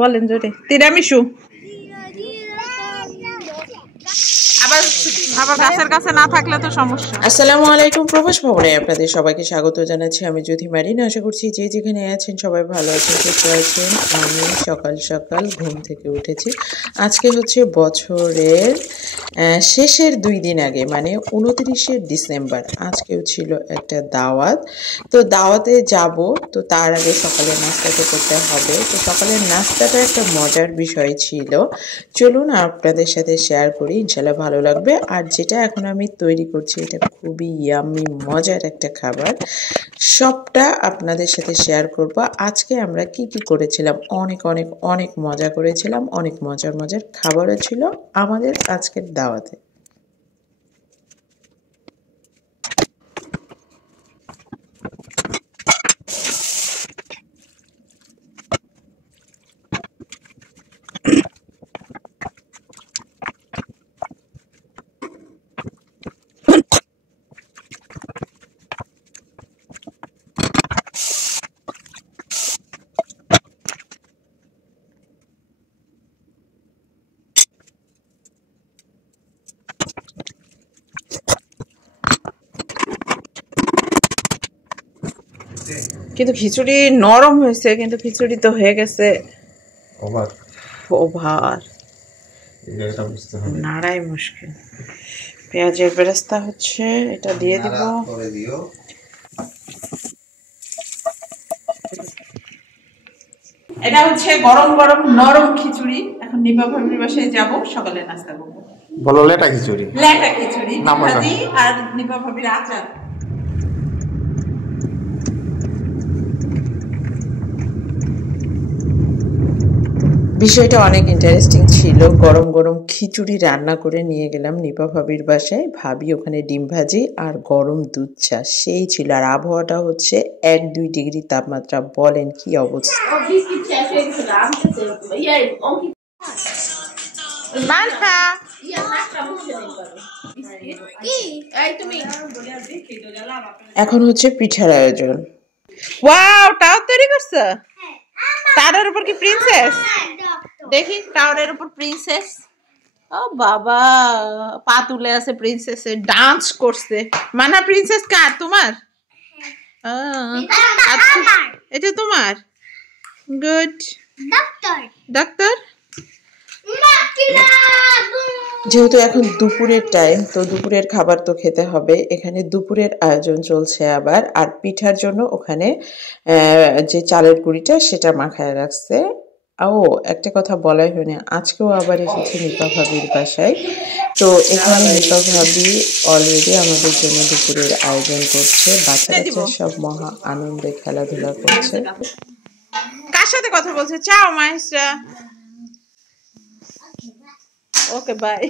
বলেন জোরে। তিরামিসু। আবার গাছের কাছে না থাকলে তো সমস্যা। আসসালামু আলাইকুম, প্রবাস ভবনে আপনাদের সবাইকে স্বাগত জানাচ্ছি। আমি জ্যোতি মারিন। আশা করছি যে যেখানে আছেন সবাই ভালো আছেন, সুস্থ আছেন। আমি সকাল সকাল ঘুম থেকে উঠেছি। আজকে হচ্ছে বছরের শেষের 2 দিন আগে, মানে 29শে ডিসেম্বর। আজকেও ছিল একটা দাওয়াত, তো দাওয়াতে যাব। তো তার আগে সকালের নাস্তাটা করতে হবে। তো সকালের নাস্তাটা একটা মজার বিষয় ছিল, চলুন আপনাদের সাথে শেয়ার করি, ইনশাল্লাহ ভালো লাগবে। আর যেটা এখন আমি তৈরি করছি এটা খুবই ইয়াম্মি মজার একটা খাবার, সবটা আপনাদের সাথে শেয়ার করব। আজকে আমরা কি কি করেছিলাম, অনেক অনেক অনেক মজা করেছিলাম, অনেক মজার মজার খাবারও ছিল আমাদের আজকের দাওয়াতে। কিন্তু খিচুড়ি নরম হয়েছে, কিন্তু খিচুড়ি তো হয়ে গেছে ওভার, নাড়াই মুশকিল। পেঁয়াজের বেরেস্তা হচ্ছে, এটা দিয়ে দিব। এটা হচ্ছে গরম গরম নরম খিচুড়ি। এখন নিপা ভাবির বাসায় যাব, সকালে নাস্তা করবো। বলো লেটা খিচুড়ি। লেটা খিচুড়ি, ভাজি আর নিপা ভাবির আচার। বিষয়টা অনেক ইন্টারেস্টিং ছিল। গরম গরম খিচুড়ি রান্না করে নিয়ে গেলাম নিপা ভাবির বাসায়। ভাবি ওখানে ডিম ভাজি আর গরম দুধ চা, সেই ছিল। আর আবহাওয়াটা হচ্ছে 1-2 ডিগ্রি তাপমাত্রা। বলেন কি অবস্থা। এখন হচ্ছে পিঠার আয়োজন। ওয়াও, টাওয়ার তৈরি করছে। টাওয়ারের উপর কি প্রিন্সেস? দেখি টাওয়ারের উপর প্রিন্সেস। ও বাবা, পা তুলে আছে প্রিন্সেসে, ডান্স করছে। মানা প্রিন্সেস কার? তোমার? এটা তোমার? গুড। ডাক্তার। যেহেতু এখন দুপুরের টাইম, তো দুপুরের খাবার তো খেতে হবে। এখানে দুপুরের আয়োজন চলছে আবার। আর পিঠার জন্য ওখানে যে চালের গুঁড়িটা সেটা মাখায় রাখছে। ও একটা কথা বলাই হয়নি, আজকেও আবার এসেছে নিপা ভাবির বাসায়। তো এখানে নিপা ভাবি অলরেডি আমাদের জন্য দুপুরের আয়োজন করছে। বাচ্চারা সব মহা আনন্দে খেলাধুলা করছে। কার সাথে কথা বলছে? চাও মাইসরা। Okay bye.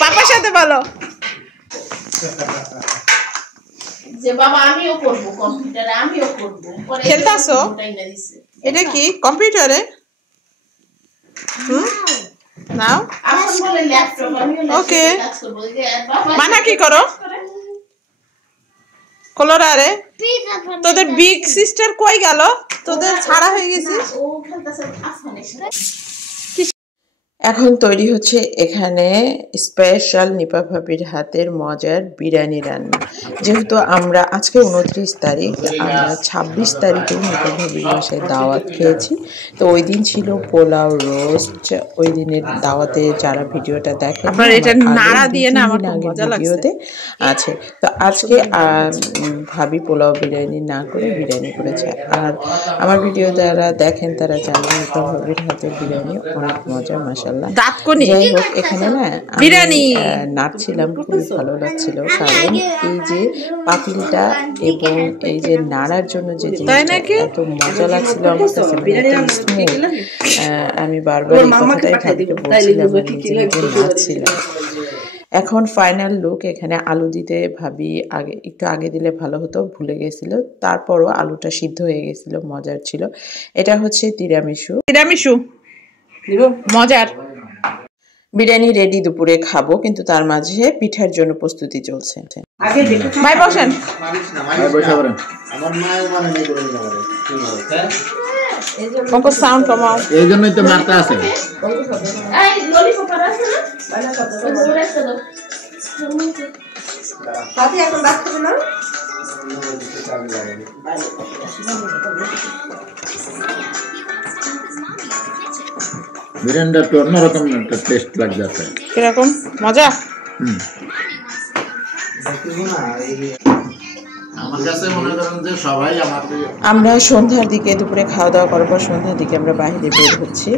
পাপার সাথে বলো যে বাবা আমিও করব, কম্পিউটারে আমিও করব। খেলতাছো? এটা কি কম্পিউটারে? নাও এখন বলে ল্যাপটপ, আমিও ওকে। কাজ করব। যে বাবা মানা কি করো? কলোরারে তোদের বিগ সিস্টার কই গেল? তোদের ছাড়া হয়ে গেছিস। ও খেলতেছে আফগানের সাথে। এখন তৈরি হচ্ছে এখানে স্পেশাল নিপা ভাবির হাতের মজার বিরিয়ানি রান্না। যেহেতু আমরা আজকে 29 তারিখ, আমরা 26 তারিখেও নিপা ভাবির বাসায় দাওয়াত খেয়েছি। তো ওই দিন ছিল পোলাও, রোস্ট। ওই দিনের দাওয়াতে যারা ভিডিওটা দেখেন, ভিডিওতে আছে। তো আজকে ভাবি পোলাও বিরিয়ানি না করে বিরিয়ানি করেছে। আর আমার ভিডিও যারা দেখেন তারা জানেন নিপা ভাবির হাতের বিরিয়ানি অনেক মজা, মাশাআল্লাহ। যাই হোক, এখানে না বিরিয়ানি নাড়ছিলাম, খুবই ভালো লাগছিল। কারণ এই যে পাতিলটা এবং এই যে নাড়ার জন্য যে জিনিসটা এত মজা লাগছিল আমার কাছে, আমি বারবার এই কথাটাই ভাবিকে বলছিলাম, নিজে নিজে নাড়ছিলাম। এখন ফাইনাল লুক। এখানে আলু দিতে ভাবি একটু আগে দিলে ভালো হতো, ভুলে গেছিল। তারপরও আলুটা সিদ্ধ হয়ে গেছিল, মজার ছিল। এটা হচ্ছে তিরামিসু। মজার বিরিয়ানি রেডি, দুপুরে খাবো। কিন্তু তার মাঝে পিঠার জন্য প্রস্তুতি চলছে। ভাই বসেন। পঙ্কজ সাউন্ড কমাও। এই জন্যই তো মারতে আছে। এই ললিপপ আছে না? ওই একটা দাও। দাদি এখন ভাত খাবে না? মিরান্ডা তো অন্যরকম একটা টেস্ট লাগছে। কিরকম মজা? আমার কাছে মনে করেন যে সবাই আমার আমরা সন্ধ্যার দিকে দুপুরে খাওয়া দাওয়া করার পর সন্ধ্যার দিকে আমরা বাইরে বের হচ্ছি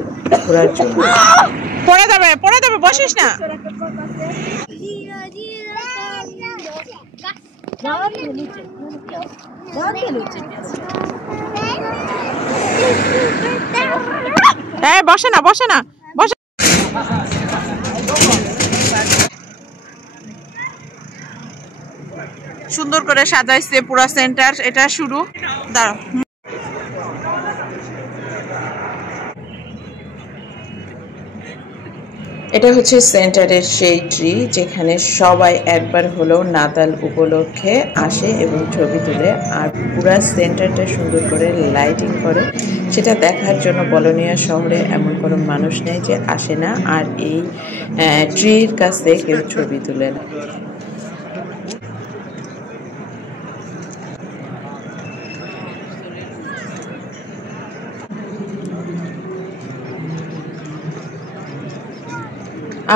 ঘোরার জন্য। পড়ে যাবে বসিস না। হ্যাঁ বসে না বসে। সুন্দর করে সাজাইছে পুরা সেন্টার। এটা শুরু। দাঁড়াও। এটা হচ্ছে সেন্টারের সেই ট্রি যেখানে সবাই একবার হলেও নাতাল উপলক্ষে আসে এবং ছবি তুলে, আর পুরা সেন্টারটা সুন্দর করে লাইটিং করে। সেটা দেখার জন্য বলোনিয়া শহরে এমন কোনো মানুষ নেই যে আসে না আর এই ট্রির কাছে কেউ ছবি তুলে না।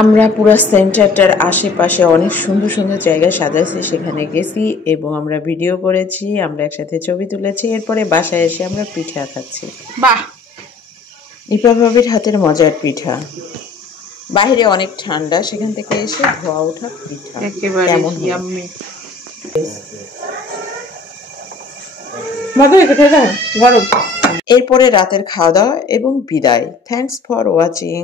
আমরা পুরো সেন্টারটার আশেপাশে অনেক সুন্দর সুন্দর জায়গায় সাজাইছি, সেখানে গেছি এবং আমরা ভিডিও করেছি, আমরা একসাথে ছবি তুলেছি। এরপরে বাসায় এসে আমরা পিঠা খাচ্ছি। বাহ, নিপা ভাবির হাতের মজার পিঠা। বাইরে অনেক ঠান্ডা, সেখান থেকে এসে ধোয়া ওঠা পিঠা একেবারে কেমন ইয়াম্মি। এরপরে রাতের খাওয়া দাওয়া এবং বিদায়। Thanks for watching.